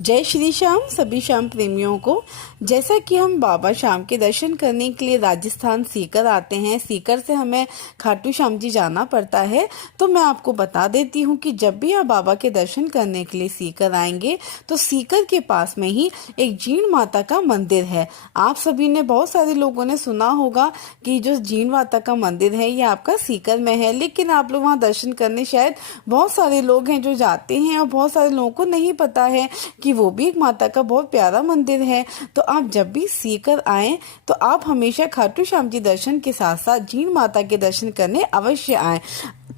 जय श्री श्याम सभी श्याम प्रेमियों को। जैसा कि हम बाबा श्याम के दर्शन करने के लिए राजस्थान सीकर आते हैं, सीकर से हमें खाटू श्याम जी जाना पड़ता है। तो मैं आपको बता देती हूँ कि जब भी आप बाबा के दर्शन करने के लिए सीकर आएंगे तो सीकर के पास में ही एक जीण माता का मंदिर है। आप सभी ने, बहुत सारे लोगों ने सुना होगा कि जो जीण माता का मंदिर है ये आपका सीकर में है, लेकिन आप लोग वहाँ दर्शन करने शायद बहुत सारे लोग हैं जो जाते हैं और बहुत सारे लोगों को नहीं पता है कि वो भी एक माता का बहुत प्यारा मंदिर है। तो आप जब भी सीकर आएं तो आप हमेशा खाटू श्याम जी दर्शन के साथ साथ जीण माता के दर्शन करने अवश्य आएं।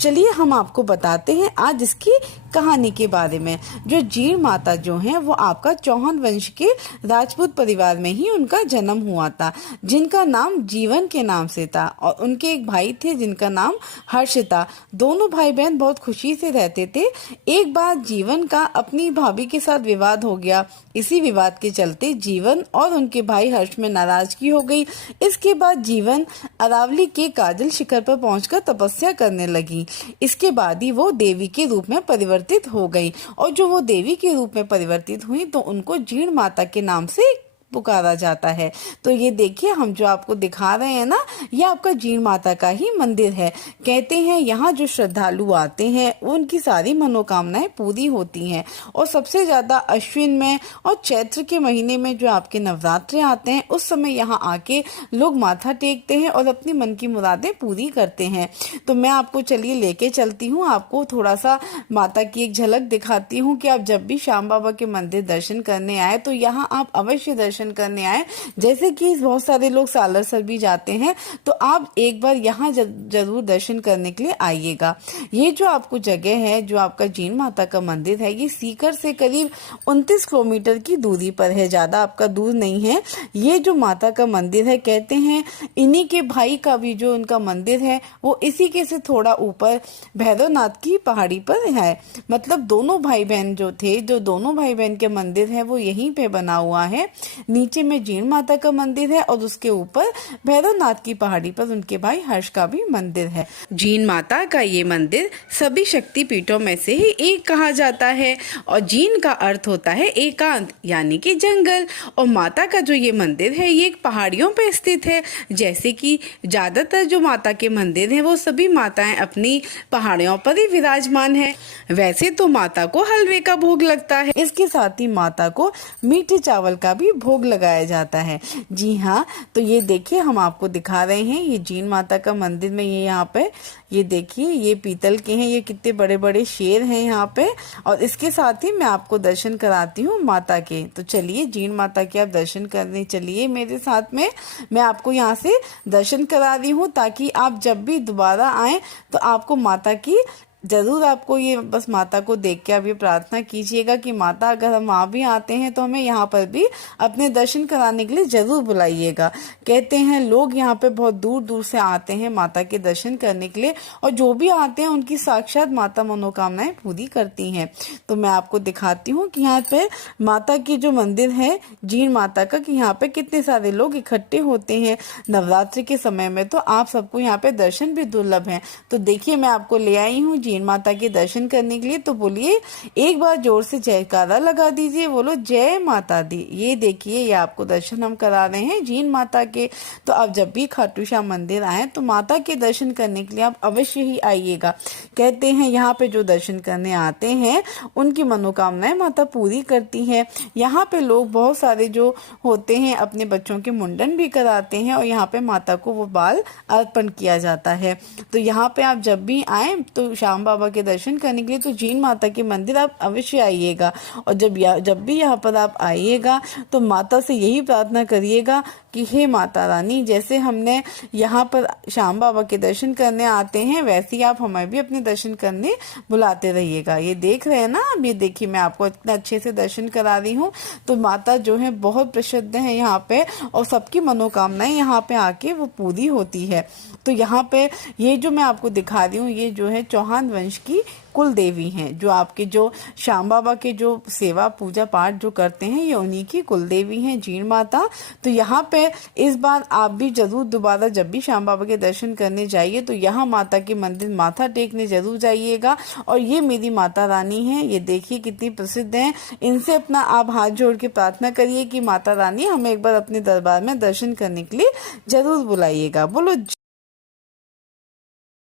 चलिए हम आपको बताते हैं आज इसकी कहानी के बारे में। जो जीण माता जो है वो आपका चौहान वंश के राजपूत परिवार में ही उनका जन्म हुआ था, जिनका नाम जीवन के नाम से था, और उनके एक भाई थे जिनका नाम हर्ष था। दोनों भाई बहन बहुत खुशी से रहते थे। एक बार जीवन का अपनी भाभी के साथ विवाद हो गया। इसी विवाद के चलते जीवन और उनके भाई हर्ष में नाराजगी हो गई। इसके बाद जीवन अरावली के काजल शिखर पर पहुंचकर तपस्या करने लगी। इसके बाद ही वो देवी के रूप में परिवर्तित हो गई, और जो वो देवी के रूप में परिवर्तित हुई तो उनको जीण माता के नाम से पुकारा जाता है। तो ये देखिए, हम जो आपको दिखा रहे हैं ना, ये आपका जीण माता का ही मंदिर है। कहते हैं यहाँ जो श्रद्धालु आते हैं उनकी सारी मनोकामनाएं पूरी होती हैं, और सबसे ज्यादा अश्विन में और चैत्र के महीने में जो आपके नवरात्रे आते हैं उस समय यहाँ आके लोग माथा टेकते हैं और अपनी मन की मुरादें पूरी करते हैं। तो मैं आपको चलिए लेके चलती हूँ, आपको थोड़ा सा माता की एक झलक दिखाती हूँ कि आप जब भी श्याम बाबा के मंदिर दर्शन करने आए तो यहाँ आप अवश्य दर्शन करने आए। जैसे कि बहुत सारे लोग सालासर भी जाते हैं, तो आप एक बार यहाँ जरूर दर्शन करने के लिए आइएगा। ये जो आपको जगह है, जो आपका जीण माता का मंदिर है, ये सीकर से करीब 29 किलोमीटर की दूरी पर है, ज्यादा आपका दूर नहीं है। ये जो माता का मंदिर है, कहते हैं इन्हीं के भाई का भी जो उनका मंदिर है वो इसी के से थोड़ा ऊपर भैरवनाथ की पहाड़ी पर है। मतलब दोनों भाई बहन जो थे, जो दोनों भाई बहन के मंदिर है वो यहीं पे बना हुआ है। नीचे में जीण माता का मंदिर है और उसके ऊपर भैरवनाथ की पहाड़ी पर उनके भाई हर्ष का भी मंदिर है। जीण माता का ये मंदिर सभी शक्ति पीठों में से ही एक कहा जाता है, और जीण का अर्थ होता है एकांत यानी कि जंगल। और माता का जो ये मंदिर है ये एक पहाड़ियों पर स्थित है। जैसे कि ज्यादातर जो माता के मंदिर है वो सभी माताएं अपनी पहाड़ियों पर ही विराजमान है। वैसे तो माता को हलवे का भोग लगता है, इसके साथ ही माता को मीठे चावल का भी भोग लगाया जाता है। जी हाँ, तो ये देखिए हम आपको दिखा रहे हैं ये जीण माता का मंदिर में। ये यहाँ पे ये देखिए, ये पीतल के हैं, ये कितने बड़े बड़े शेर हैं यहाँ पे। और इसके साथ ही मैं आपको दर्शन कराती हूँ माता के। तो चलिए जीण माता के आप दर्शन करने चलिए मेरे साथ में। मैं आपको यहाँ से दर्शन करा रही हूँ ताकि आप जब भी दोबारा आए तो आपको माता की जरूर, आपको ये बस माता को देख के आप ये प्रार्थना कीजिएगा कि माता अगर हम वहाँ भी आते हैं तो हमें यहाँ पर भी अपने दर्शन कराने के लिए जरूर बुलाइएगा। कहते हैं लोग यहाँ पे बहुत दूर दूर से आते हैं माता के दर्शन करने के लिए, और जो भी आते हैं उनकी साक्षात माता मनोकामनाएं पूरी करती हैं। तो मैं आपको दिखाती हूँ कि यहाँ पे माता की जो मंदिर है जीण माता का, कि यहाँ पे कितने सारे लोग इकट्ठे होते हैं नवरात्रि के समय में। तो आप सबको यहाँ पे दर्शन भी दुर्लभ है। तो देखिए मैं आपको ले आई हूँ जीण माता के दर्शन करने के लिए। तो बोलिए एक बार जोर से जयकारा लगा दीजिए, बोलो जय माता दी। ये देखिए ये आपको दर्शन हम करा रहे हैं जीण माता के। तो आप जब भी खाटू श्याम मंदिर आए तो माता के दर्शन करने के लिए आप अवश्य ही आइएगा। कहते हैं यहाँ पे जो दर्शन करने आते हैं उनकी मनोकामनाएं माता पूरी करती है। यहाँ पे लोग बहुत सारे जो होते हैं अपने बच्चों के मुंडन भी कराते हैं, और यहाँ पे माता को वो बाल अर्पण किया जाता है। तो यहाँ पे आप जब भी आए तो श्याम बाबा के दर्शन करने के लिए तो जीण माता के मंदिर आप अवश्य आइएगा। और जब भी यहाँ पर आप आइएगा तो माता से यही प्रार्थना करिएगा कि हे माता रानी, जैसे हमने यहाँ पर श्याम बाबा के दर्शन करने आते हैं वैसे ही आप हमें भी अपने दर्शन करने बुलाते रहिएगा। ये देख रहे हैं ना, अब ये देखिए मैं आपको इतना अच्छे से दर्शन करा रही हूँ। तो माता जो है बहुत प्रसिद्ध है यहाँ पे, और सबकी मनोकामनाएं यहाँ पे आके वो पूरी होती है। तो यहाँ पे ये जो मैं आपको दिखा रही हूँ ये जो है चौहान वंश की कुल देवी हैं। जो आपके जो श्याम बाबा के जो सेवा पूजा पाठ जो करते हैं, ये उन्हीं की कुल देवी हैं, जीण माता। तो यहाँ पे इस बार आप भी जरूर दोबारा जब भी श्याम बाबा के दर्शन करने जाइए तो यहाँ माता के मंदिर माथा टेकने जरूर जाइएगा। और ये मेरी माता रानी है, ये देखिए कितनी प्रसिद्ध हैं। इनसे अपना आप हाथ जोड़ के प्रार्थना करिए कि माता रानी हमें एक बार अपने दरबार में दर्शन करने के लिए जरूर बुलाइएगा। बोलो।